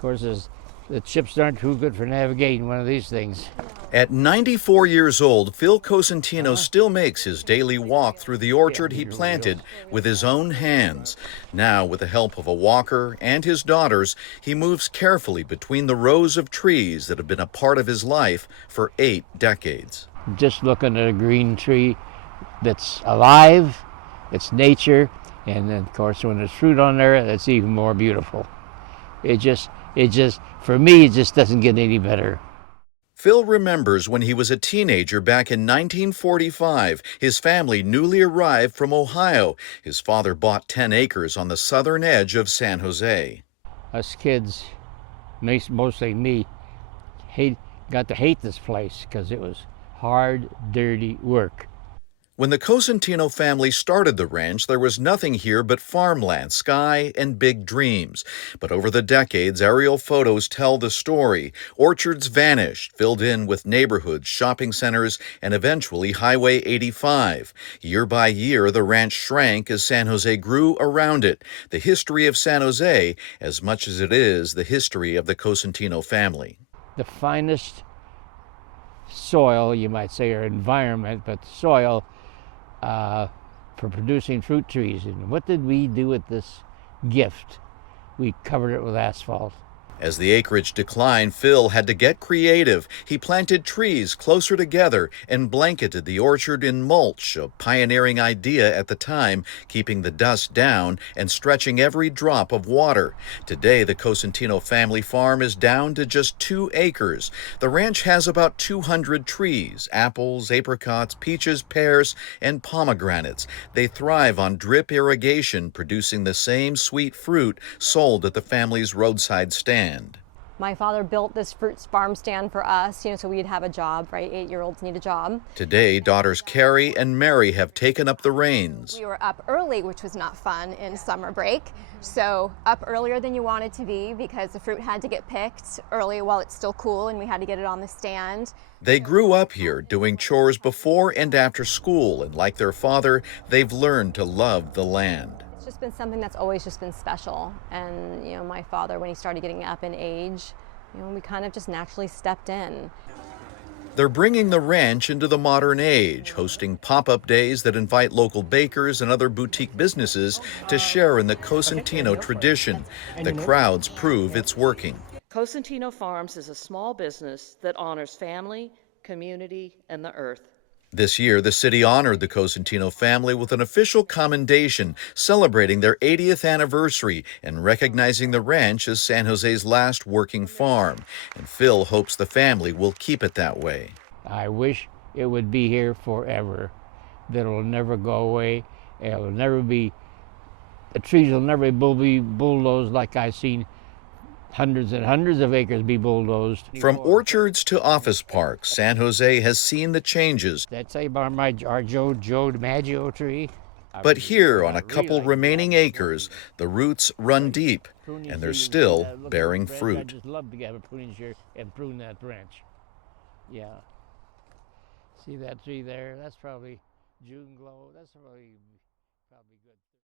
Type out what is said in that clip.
course, the chips aren't too good for navigating one of these things. At 94 years old, Phil Cosentino still makes his daily walk through the orchard he planted with his own hands. Now, with the help of a walker and his daughters, he moves carefully between the rows of trees that have been a part of his life for 8 decades. Just looking at a green tree that's alive, it's nature, and then, of course, when there's fruit on there, that's even more beautiful. For me, it just doesn't get any better. Phil remembers when he was a teenager back in 1945. His family newly arrived from Ohio. His father bought 10 acres on the southern edge of San Jose. Us kids, mostly me, got to hate this place because it was hard, dirty work. When the Cosentino family started the ranch, there was nothing here but farmland, sky, and big dreams. But over the decades, aerial photos tell the story. Orchards vanished, filled in with neighborhoods, shopping centers, and eventually Highway 85. Year by year, the ranch shrank as San Jose grew around it. The history of San Jose, as much as it is the history of the Cosentino family. The finest soil, you might say, or environment, but soil for producing fruit trees. And what did we do with this gift? We covered it with asphalt. As the acreage declined, Phil had to get creative. He planted trees closer together and blanketed the orchard in mulch, a pioneering idea at the time, keeping the dust down and stretching every drop of water. Today, the Cosentino Family Farm is down to just 2 acres. The ranch has about 200 trees, apples, apricots, peaches, pears, and pomegranates. They thrive on drip irrigation, producing the same sweet fruit sold at the family's roadside stand. My father built this fruit farm stand for us, so we'd have a job, right? 8-year-olds need a job. Today, daughters Carrie and Mary have taken up the reins. We were up early, which was not fun in summer break. So up earlier than you wanted to be because the fruit had to get picked early while it's still cool and we had to get it on the stand. They grew up here doing chores before and after school, and like their father, they've learned to love the land. It's just been something that's always just been special. And my father, when he started getting up in age, we kind of just naturally stepped in. They're bringing the ranch into the modern age, hosting pop-up days that invite local bakers and other boutique businesses to share in the Cosentino tradition. The crowds prove it's working. Cosentino Farms is a small business that honors family, community, and the earth. This year, the city honored the Cosentino family with an official commendation, celebrating their 80th anniversary and recognizing the ranch as San Jose's last working farm. And Phil hopes the family will keep it that way. I wish it would be here forever, that it'll never go away. It'll never be, the trees will never be bulldozed like I've seen hundreds and hundreds of acres be bulldozed. From orchards to office parks, San Jose has seen the changes. That's about our Joe DiMaggio tree. But here, on a couple remaining acres, the roots run deep, and they're still bearing fruit. I just love to get a pruning shear and prune that branch. Yeah. See that tree there? That's probably June glow. That's probably